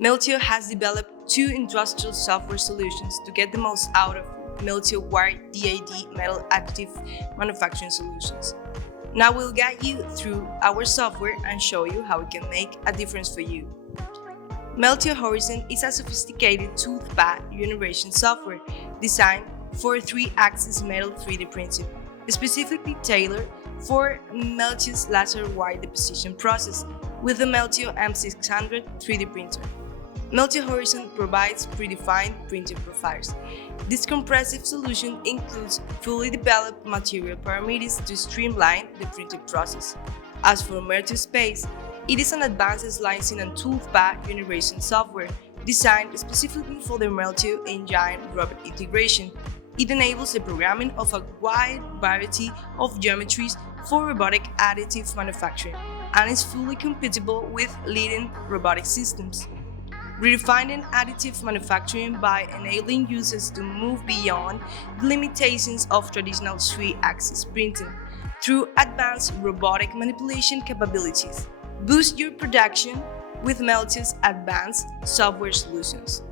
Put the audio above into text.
Meltio has developed two industrial software solutions to get the most out of Meltio Wire DAD metal additive manufacturing solutions. Now we'll guide you through our software and show you how it can make a difference for you. Meltio Horizon is a sophisticated toolpath generation software designed for 3-axis metal 3D printing, specifically tailored for Meltio's laser wire deposition process with the Meltio M600 3D printer. Meltio Horizon provides predefined printing profiles. This comprehensive solution includes fully developed material parameters to streamline the printing process. As for Meltio Space, it is an advanced slicing and toolpath generation software designed specifically for the Meltio engine robot integration. It enables the programming of a wide variety of geometries for robotic additive manufacturing and is fully compatible with leading robotic systems, redefining additive manufacturing by enabling users to move beyond the limitations of traditional 3-axis printing through advanced robotic manipulation capabilities. Boost your production with Meltio's advanced software solutions.